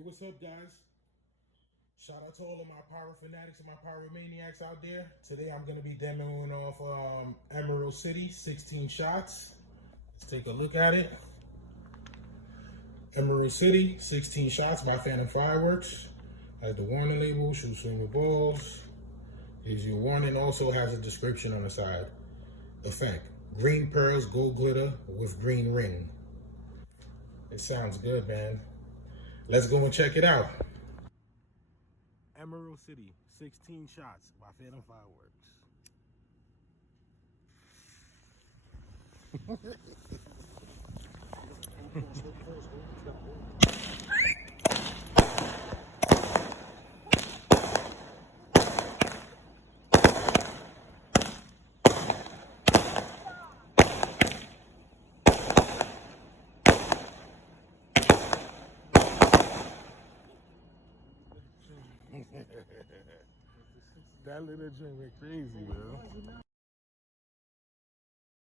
Hey, what's up, guys? Shout out to all of my pyro fanatics and my pyromaniacs out there. Today I'm going to be demoing off Emerald City, 16 shots. Let's take a look at it. Emerald City, 16 shots by Phantom Fireworks. Has the warning label, shoot swing with balls. Here's your warning, also has a description on the side. Effect, green pearls, gold glitter with green ring. It sounds good, man. Let's go and check it out. Emerald City, 16 shots by Phantom Fireworks. That little drink went crazy, bro.